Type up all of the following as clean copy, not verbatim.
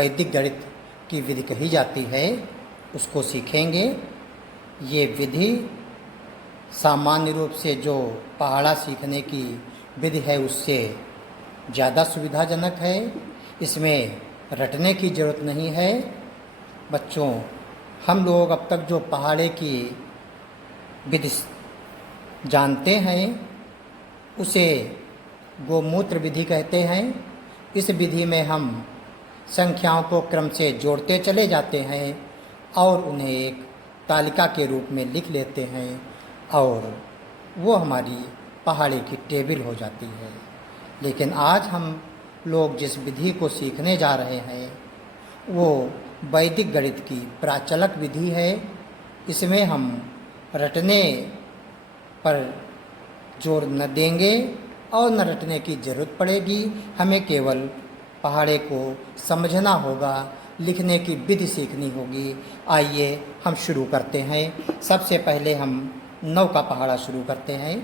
वैदिक गणित की विधि कही जाती है उसको सीखेंगे। ये विधि सामान्य रूप से जो पहाड़ा सीखने की विधि है उससे ज़्यादा सुविधाजनक है। इसमें रटने की ज़रूरत नहीं है। बच्चों, हम लोग अब तक जो पहाड़े की विधि जानते हैं उसे गोमूत्र विधि कहते हैं। इस विधि में हम संख्याओं को क्रम से जोड़ते चले जाते हैं और उन्हें एक तालिका के रूप में लिख लेते हैं और वो हमारी पहाड़े की टेबल हो जाती है। लेकिन आज हम लोग जिस विधि को सीखने जा रहे हैं वो वैदिक गणित की प्राचलक विधि है। इसमें हम रटने पर जोर न देंगे और न रटने की ज़रूरत पड़ेगी। हमें केवल पहाड़े को समझना होगा, लिखने की विधि सीखनी होगी। आइए हम शुरू करते हैं। सबसे पहले हम 9 का पहाड़ा शुरू करते हैं।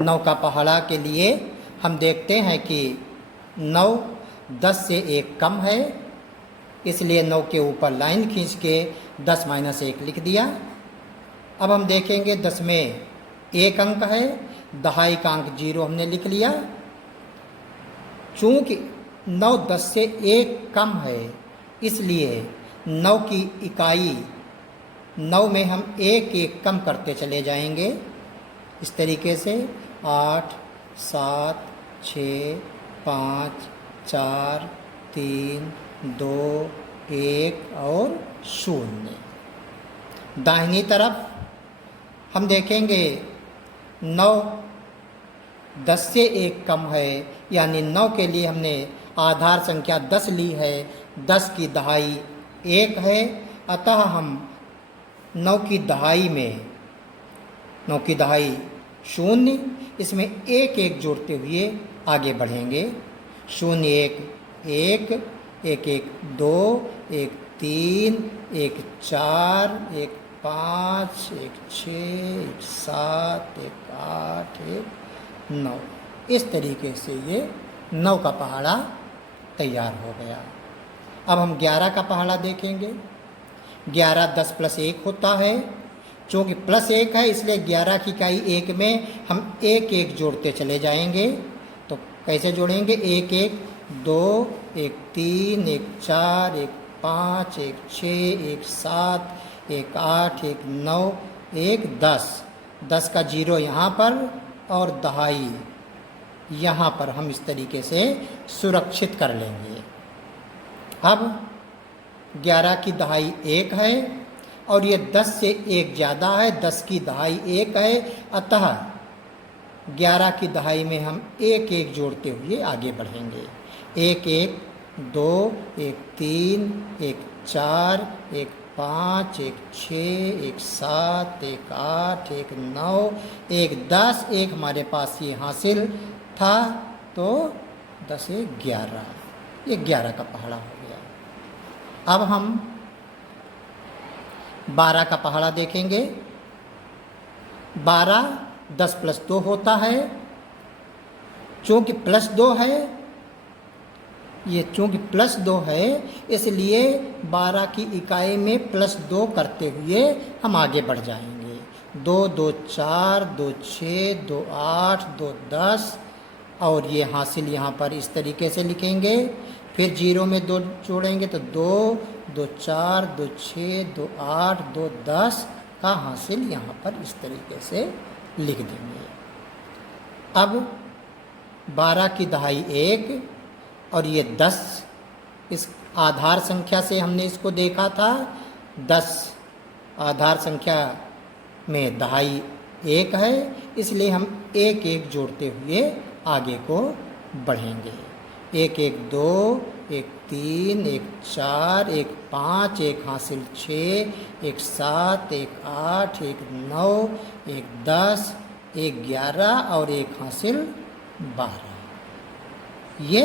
9 का पहाड़ा के लिए हम देखते हैं कि 9 10 से 1 कम है, इसलिए 9 के ऊपर लाइन खींच के 10 - 1 लिख दिया। अब हम देखेंगे 10 में 1 अंक है, दहाई का अंक 0 हमने लिख लिया। चूँकि 9 10 से 1 कम है इसलिए 9 की इकाई 9 में हम 1 1 कम करते चले जाएंगे। इस तरीके से 8 7 6 5 4 3 2 1 और 0। दाहिनी तरफ हम देखेंगे 9 10 से 1 कम है, यानी 9 के लिए हमने आधार संख्या 10 ली है। 10 की दहाई 1 है, अतः हम 9 की दहाई में 9 की दहाई 0, इसमें 1 1 जोड़ते हुए आगे बढ़ेंगे। 0 1 1 1 1 2 1 3 1 4 1 5 1 6 1 7 1 8 1 9। इस तरीके से ये 9 का पहाड़ा तैयार हो गया। अब हम 11 का पहाड़ा देखेंगे। 11 10 + 1 होता है। चूँकि +1 है इसलिए 11 की इकाई 1 में हम 1 1 जोड़ते चले जाएंगे। तो कैसे जोड़ेंगे? 1 1 2 1 3 1 4 1 5 1 6 1 7 1 8 1 9 1 10। 10 का 0 यहाँ पर और दहाई यहाँ पर हम इस तरीके से सुरक्षित कर लेंगे। अब 11 की दहाई 1 है और ये 10 से 1 ज़्यादा है। 10 की दहाई 1 है, अतः 11 की दहाई में हम 1 1 जोड़ते हुए आगे बढ़ेंगे। 1 1 2 1 3 1 4 1 5 1 6 1 7 1 8 1 9 1 10। 1 हमारे पास ये हासिल था, तो 10 1 11, ये 11 का पहाड़ा हो गया। अब हम 12 का पहाड़ा देखेंगे। 12 10 + 2 होता है। चूँकि +2 है, ये चूँकि +2 है इसलिए 12 की इकाई में +2 करते हुए हम आगे बढ़ जाएंगे। 2 2 4 2 6 2 8 2 10 और ये हासिल यहाँ पर इस तरीके से लिखेंगे। फिर 0 में 2 जोड़ेंगे तो 2 2 4 2 6 2 8 2 10 का हासिल यहाँ पर इस तरीके से लिख देंगे। अब 12 की दहाई 1 और ये 10, इस आधार संख्या से हमने इसको देखा था। 10 आधार संख्या में दहाई 1 है, इसलिए हम 1 1 जोड़ते हुए आगे को बढ़ेंगे। 1 1 2 1 3 1 4 1 5 1 हासिल 6 1 7 1 8 1 9 1 10 1 11 और 1 हासिल 12। ये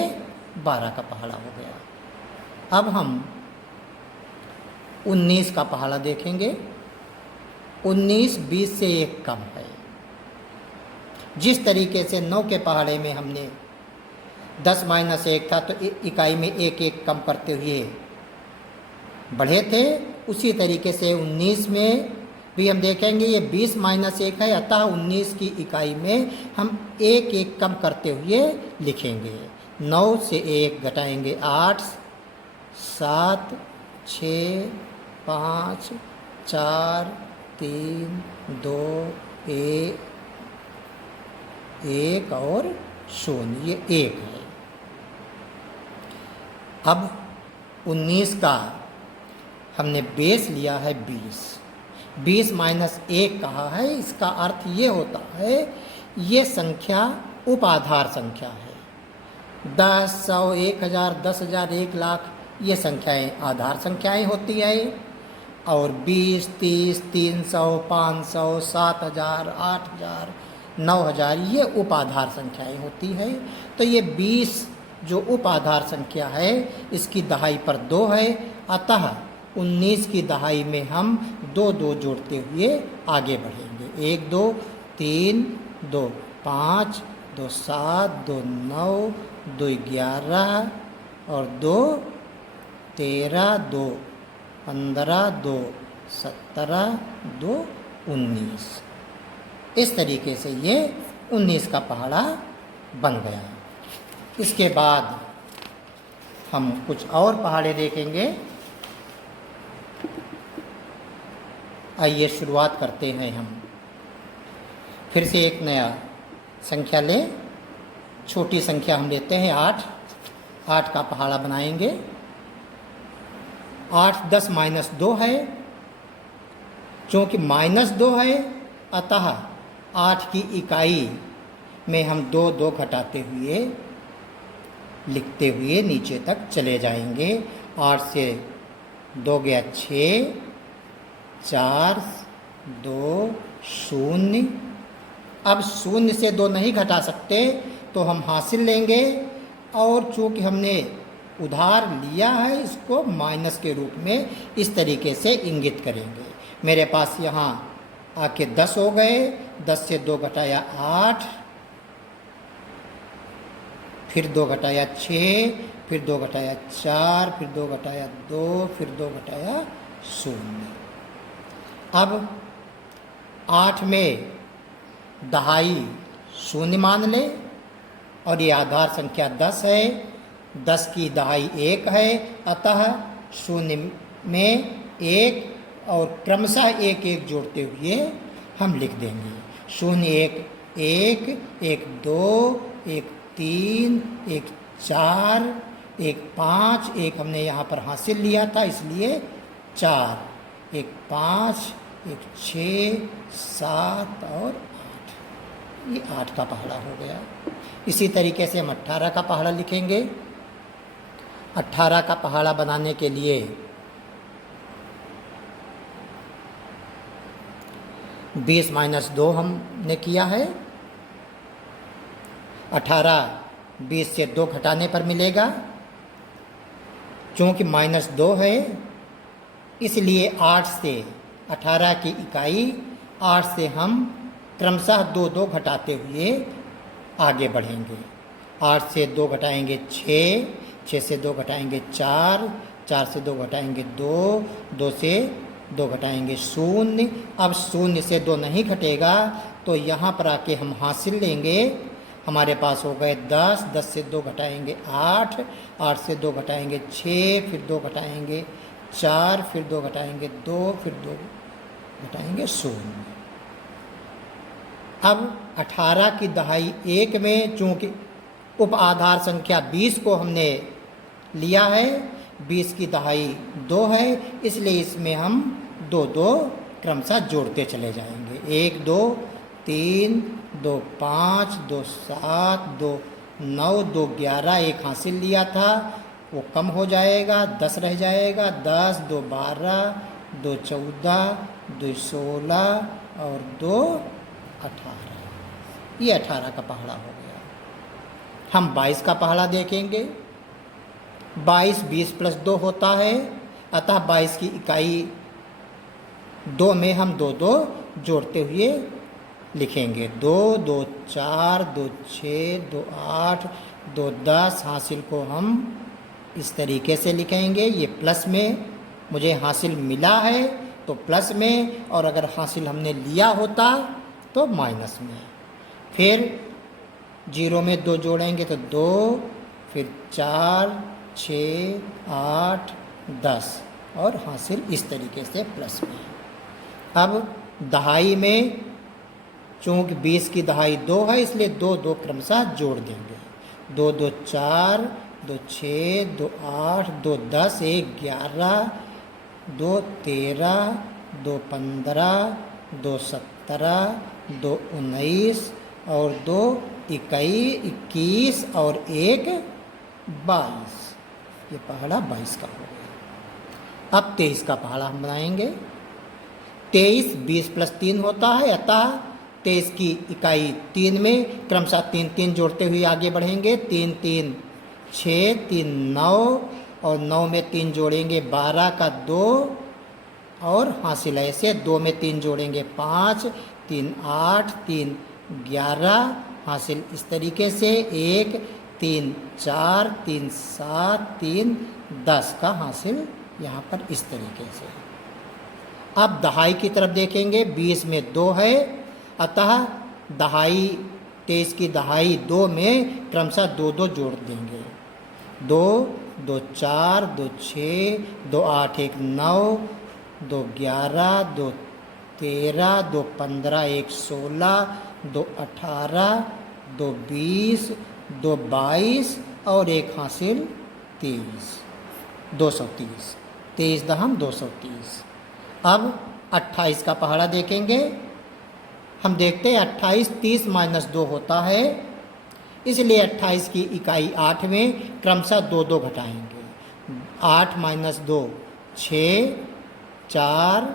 12 का पहाड़ा हो गया। अब हम 19 का पहाड़ा देखेंगे। 19 20 से 1 कम है। जिस तरीके से 9 के पहाड़े में हमने 10 - 1 था तो इकाई में 1 1 कम करते हुए बढ़े थे, उसी तरीके से 19 में भी हम देखेंगे ये 20 माइनस 1 है, अतः 19 की इकाई में हम एक एक कम करते हुए लिखेंगे। 9 से 1 घटाएंगे 8, 7, 6, 5, 4, 3, 2, 1 और 0, ये 1 है। अब 19 का हमने बेस लिया है 20, 20 माइनस 1 कहा है, इसका अर्थ ये होता है ये संख्या उपाधार संख्या है। 10, 100, 1000, 10,000, 1 लाख ये संख्याएं आधार संख्याएं होती है, और 20, 30, 300, 500, 7,000, 8,000, 9,000 ये उपाधार संख्याएं होती है। तो ये 20 जो उपाधार संख्या है इसकी दहाई पर 2 है, अतः 19 की दहाई में हम 2 2 जोड़ते हुए आगे बढ़ेंगे। 1 2 3 2 5 2 7 2 9 2 11 और 2 13 2 15 2 17 2 19। इस तरीके से ये 19 का पहाड़ा बन गया। इसके बाद हम कुछ और पहाड़े देखेंगे। आइए शुरुआत करते हैं। हम फिर से एक नया संख्या लें, छोटी संख्या हम लेते हैं 8। 8 का पहाड़ा बनाएंगे। 8 10 माइनस 2 है, क्योंकि माइनस 2 है अतः 8 की इकाई में हम 2 2 घटाते हुए लिखते हुए नीचे तक चले जाएंगे। 8 से 2 गया 6, 4 2 0। अब 0 से 2 नहीं घटा सकते तो हम हासिल लेंगे, और चूँकि हमने उधार लिया है इसको माइनस के रूप में इस तरीके से इंगित करेंगे। मेरे पास यहाँ आके 10 हो गए। 10 से 2 घटाया 8, फिर 2 घटाया 6, फिर 2 घटाया 4, फिर 2 घटाया 2, फिर 2 घटाया 0। अब 8 में दहाई 0 मान लें, और ये आधार संख्या 10 है। 10 की दहाई 1 है, अतः 0 में 1 और क्रमशः 1 1 जोड़ते हुए हम लिख देंगे। 0 1 1 1 2 1 3 1 4 1 5, 1 हमने यहाँ पर हासिल लिया था इसलिए 4, 1 5 1 6 7 और 8, ये 8 का पहाड़ा हो गया। इसी तरीके से हम 18 का पहाड़ा लिखेंगे। 18 का पहाड़ा बनाने के लिए 20 माइनस 2 हमने किया है। 18 20 से 2 घटाने पर मिलेगा, क्योंकि माइनस 2 है इसलिए 8 से 18 की इकाई 8 से हम क्रमशः 2 2 घटाते हुए आगे बढ़ेंगे। 8 से 2 घटाएंगे 6, 6 से 2 घटाएंगे 4, 4 से 2 घटाएंगे 2, 2 से 2 घटाएंगे 0। अब 0 से 2 नहीं घटेगा तो यहाँ पर आके हम हासिल लेंगे। हमारे पास हो गए 10, 10 से 2 घटाएंगे 8, 8 से 2 घटाएंगे 6, फिर 2 घटाएंगे 4, फिर 2 घटाएंगे 2, फिर 2 घटाएंगे 0। अब 18 की दहाई 1 में चूँकि उप आधार संख्या 20 को हमने लिया है, 20 की दहाई 2 है, इसलिए इसमें हम 2 2 क्रमशः जोड़ते चले जाएंगे। 1 2 3 2 5 2 7 2 9 2 11, 1 हासिल लिया था वो कम हो जाएगा, 10 रह जाएगा। 10 2 12 2 14 2 16 और 2 18, ये 18 का पहाड़ा हो गया। हम 22 का पहाड़ा देखेंगे। 22 20 प्लस 2 होता है, अतः 22 की इकाई 2 में हम 2 2 जोड़ते हुए लिखेंगे। 2 2 4 2 6 2 8 2 10, हासिल को हम इस तरीके से लिखेंगे। ये प्लस में मुझे हासिल मिला है तो प्लस में, और अगर हासिल हमने लिया होता तो माइनस में। फिर 0 में 2 जोड़ेंगे तो 2, फिर 4, 6, 8, 10 और हासिल इस तरीके से प्लस में। अब दहाई में चूँकि 20 की दहाई 2 है इसलिए 2 2 क्रमशः जोड़ देंगे। 2 2 4, 2 6, 2 8, 2 10, 1 11, 2 13, 2 15, 2 17, 2 19 और 2 21 और 1 22। ये पहाड़ा 22 का हो गया। अब 23 का पहाड़ा हम बनाएंगे। 23 20 प्लस 3 होता है, अतः 23 की इकाई 3 में क्रमशः 3 3 जोड़ते हुए आगे बढ़ेंगे। 3 3 6, 3 9 और 9 में 3 जोड़ेंगे 12 का 2 और हासिल ऐसे 2 में 3 जोड़ेंगे 5, 3 8, 3 11 हासिल इस तरीके से 1, 3 4, 3 7, 3 10 का हासिल यहाँ पर इस तरीके से। अब दहाई की तरफ देखेंगे। 20 में 2 है, अतः दहाई 23 की दहाई 2 में क्रमशः 2 2 जोड़ देंगे। 2 2 4, 2 6, 2 8, 1 9, 2 11, 2 13, 2 15, 1 16, 2 18, 2 20, 2 22 और 1 हासिल 23, 230। 23 दहम 230। अब 28 का पहाड़ा देखेंगे। हम देखते हैं 28 30 माइनस 2 होता है, इसलिए 28 की इकाई 8 में क्रमशः 2 2 घटाएंगे। 8 माइनस 2 6, 4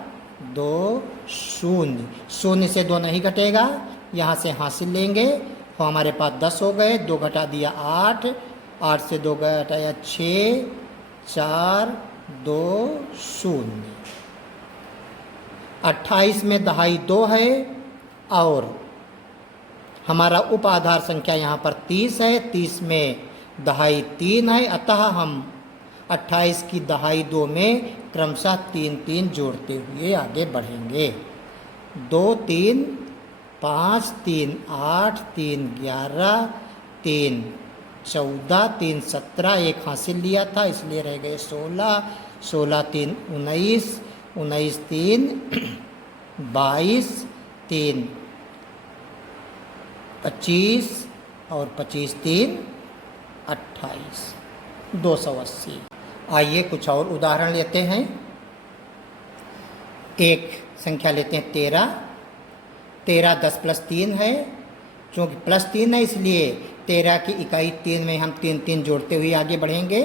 2 0। 0 से 2 नहीं घटेगा, यहाँ से हासिल लेंगे तो हमारे पास 10 हो गए। 2 घटा दिया 8, 8 से 2 घटाया 6, 4 2 0। 28 में दहाई 2 है और हमारा उप आधार संख्या यहाँ पर 30 है। 30 में दहाई 3 है, अतः हम 28 की दहाई 2 में क्रमशः 3 3 जोड़ते हुए आगे बढ़ेंगे। 2 3 5, 3 8, 3 11, 3 14, 3 17, 1 हासिल लिया था इसलिए रह गए 16, 16 3 19, 19 3 22, 3 25 और 25 3 28, 280। आइए कुछ और उदाहरण लेते हैं। एक संख्या लेते हैं 13। 13 10 प्लस 3 है, चूँकि प्लस 3 है इसलिए 13 की इकाई 3 में हम 3 3 जोड़ते हुए आगे बढ़ेंगे।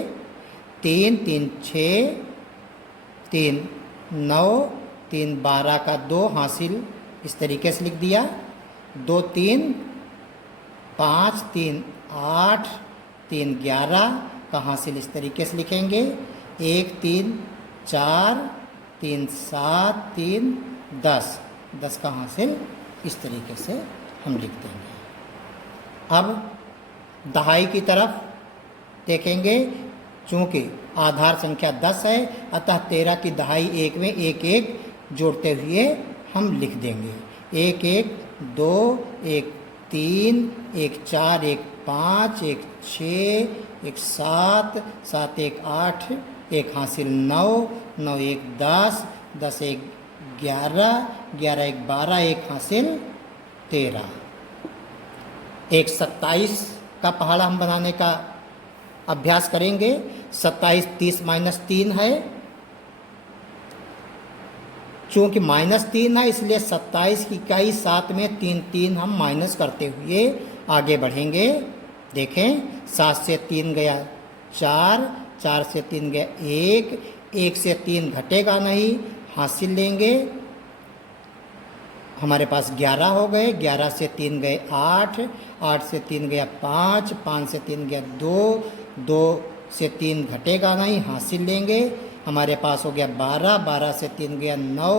3 3 6, 3 9, 3 12 का 2 हासिल इस तरीके से लिख दिया। 2 3 5, 3 8, 3 11 का हासिल इस तरीके से लिखेंगे। 1 3 4, 3 7, 3 10, 10 का हासिल इस तरीके से हम लिख देंगे। अब दहाई की तरफ देखेंगे। चूँकि आधार संख्या 10 है, अतः 13 की दहाई 1 में 1 1 जोड़ते हुए हम लिख देंगे। 1 1 2, 1 3, 1 4, 1 5, 1 6, 1 7, 7 1 8, 1 हासिल 9, 9 1 10, 10 1 11, 11 1 12, 1 हासिल 13। एक 27 का पहाड़ा हम बनाने का अभ्यास करेंगे। 27 30 माइनस 3 है, चूँकि माइनस 3 है इसलिए 27 की इकाई 7 में 3 3 हम माइनस करते हुए आगे बढ़ेंगे। देखें 7 से 3 गया 4, 4 से 3 गया 1, 1 से 3 घटेगा नहीं, हासिल लेंगे। हमारे पास 11 हो गए। 11 से 3 गए 8, 8 से 3 गया 5, 5 से 3 गया 2, 2 से 3 घटेगा नहीं, हासिल लेंगे। हमारे पास हो गया 12, 12 से 3 गया 9,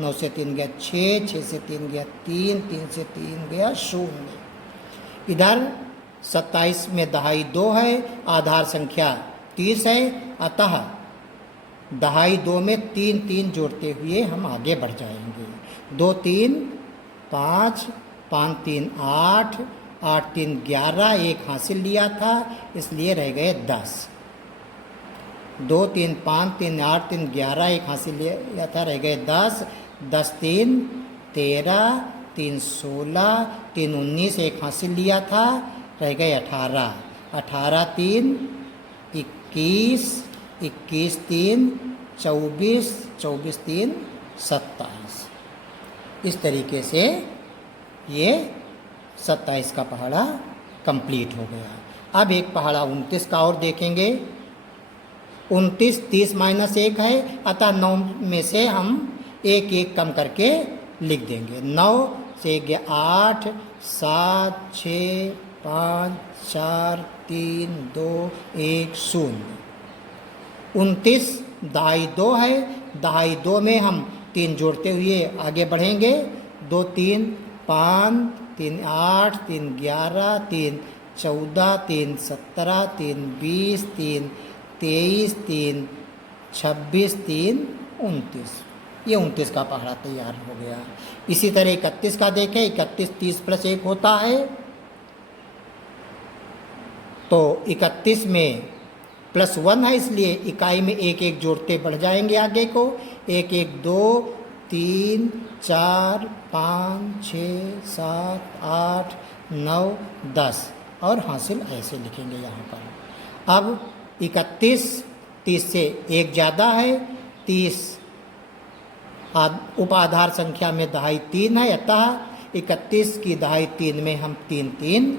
9 से 3 गया 6, 6 से 3 गया 3, 3 से 3 गया 0। इधर 27 में दहाई 2 है, आधार संख्या 30 है, अतः दहाई 2 में 3 3 जोड़ते हुए हम आगे बढ़ जाएंगे। 2 3 5, 5 3 8, 8 3 11, एक हासिल लिया था इसलिए रह गए 10। 2 3 5 3 8 3 11, एक हासिल लिया था रह गए 10। 10 3 13, 3 16, 3 19, एक हासिल लिया था रह गए 18। 18 3 21, 21 3 24, 24 3 27। इस तरीके से ये 27 का पहाड़ा कंप्लीट हो गया। अब एक पहाड़ा 29 का और देखेंगे। 29 30 - 1 है, अतः 9 में से हम एक एक कम करके लिख देंगे। 9 से 8 7 6 5 4 3 2 1 0। 29 दहाई 2 है, दहाई 2 में हम 3 जोड़ते हुए आगे बढ़ेंगे। 2 3 5, 3 8, 3 11, 3 14, 3 17, 3 20, 3 23, 3 26, 3 29। ये 29 का पहाड़ा तैयार हो गया। इसी तरह 31 का देखें। 31 30 + 1 होता है, तो 31 में +1 है इसलिए इकाई में एक एक जोड़ते बढ़ जाएंगे आगे को। 1 1 2 3 4 5 6 7 8 9 10 और हासिल ऐसे लिखेंगे यहाँ पर। अब 31 30 से एक ज़्यादा है। 30 उपाधार संख्या में दहाई 3 है, अतः 31 की दहाई 3 में हम 3 3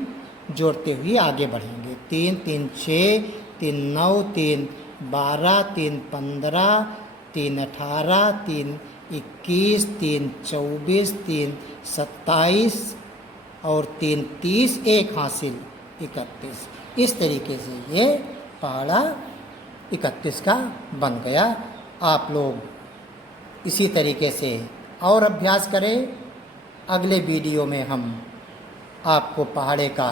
जोड़ते हुए आगे बढ़ेंगे। 3 3 6, 3 9, 3 12, 3 15, 3 18, 3 21, 3 24, 3 27 और 3 30, एक हासिल 31। इस तरीके से ये पहाड़ा 31 का बन गया। आप लोग इसी तरीके से और अभ्यास करें। अगले वीडियो में हम आपको पहाड़े का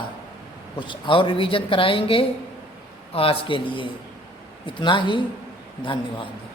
कुछ और रिवीजन कराएंगे। आज के लिए इतना ही। धन्यवाद।